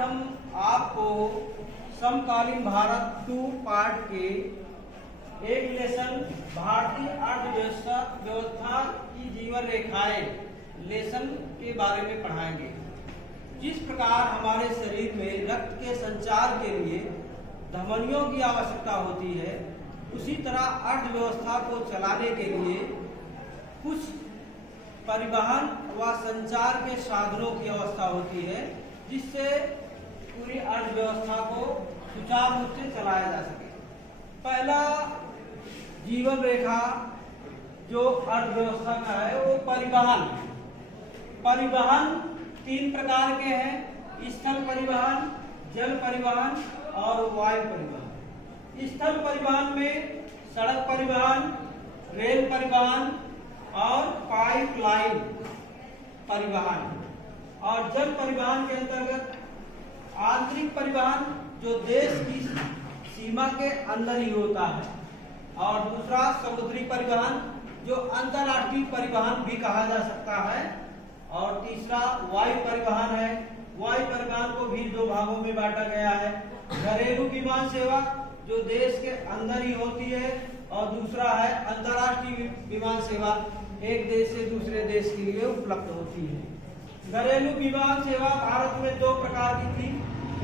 हम आपको समकालीन भारत 2 पार्ट के एक लेसन भारतीय अर्थव्यवस्था की जीवन रेखाएं लेसन के बारे में पढ़ाएंगे। जिस प्रकार हमारे शरीर में रक्त के संचार के लिए धमनियों की आवश्यकता होती है, उसी तरह अर्थव्यवस्था को चलाने के लिए कुछ परिवहन व संचार के साधनों की आवश्यकता होती है, जिससे पूरी अर्थव्यवस्था को सुचारू रूप से चलाया जा सके। पहला जीवन रेखा जो अर्थव्यवस्था का है वो परिवहन। परिवहन 3 प्रकार के हैं: स्थल परिवहन, जल परिवहन और वायु परिवहन। स्थल परिवहन में सड़क परिवहन, रेल परिवहन और पाइपलाइन परिवहन। और जल परिवहन के अंतर्गत आंतरिक परिवहन जो देश की सीमा के अंदर ही होता है, और दूसरा समुद्री परिवहन जो अंतर्राष्ट्रीय परिवहन भी कहा जा सकता है, और तीसरा वायु परिवहन है। वायु परिवहन को भी 2 भागों में बांटा गया है: घरेलू विमान सेवा जो देश के अंदर ही होती है, और दूसरा है अंतर्राष्ट्रीय विमान सेवा, एक देश से दूसरे देश के लिए उपलब्ध होती है। घरेलू विमान सेवा भारत में 2 प्रकार की थी।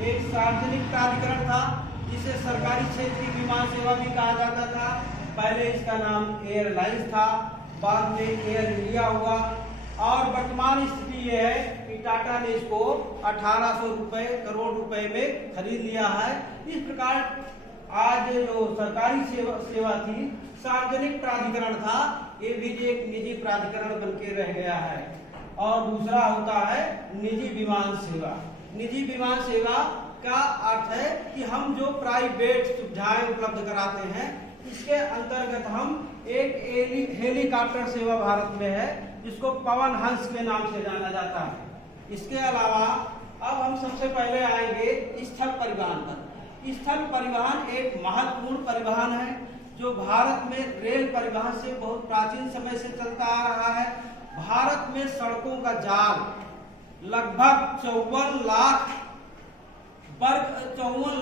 एक सार्वजनिक प्राधिकरण था, जिसे सरकारी क्षेत्र की विमान सेवा भी कहा जाता था। पहले इसका नाम एयरलाइंस था, बाद में एयर इंडिया हुआ, और वर्तमान स्थिति यह है कि टाटा ने इसको 1800 करोड़ रुपए में खरीद लिया है। इस प्रकार आज जो सरकारी सेवा थी, सार्वजनिक प्राधिकरण था, ये भी एक निजी प्राधिकरण बन के रह गया है। और दूसरा होता है निजी विमान सेवा। निजी विमान सेवा का अर्थ है कि हम जो प्राइवेट सुविधाएं उपलब्ध कराते हैं, इसके अंतर्गत हम एक हेलीकॉप्टर सेवा भारत में है, जिसको पवन हंस के नाम से जाना जाता है। इसके अलावा अब हम सबसे पहले आएंगे स्थल परिवहन पर। स्थल परिवहन एक महत्वपूर्ण परिवहन है, जो भारत में रेल परिवहन से बहुत प्राचीन समय से चलता आ रहा है। भारत में सड़कों का जाल लगभग 54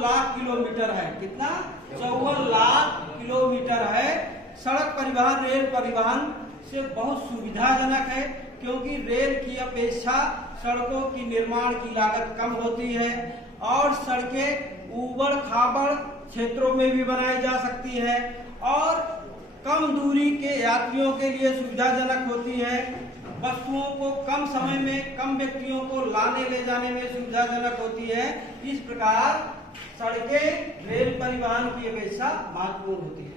लाख किलोमीटर है। कितना? 54 लाख किलोमीटर है। सड़क परिवहन रेल परिवहन से बहुत सुविधाजनक है, क्योंकि रेल की अपेक्षा सड़कों की निर्माण की लागत कम होती है, और सड़कें ऊबड़ खाबड़ क्षेत्रों में भी बनाई जा सकती है, और कम दूरी के यात्रियों के लिए सुविधाजनक होती है। वस्तुओं को कम समय में कम व्यक्तियों को लाने ले जाने में सुविधाजनक होती है। इस प्रकार सड़कें रेल परिवहन की अपेक्षा महत्वपूर्ण होती है।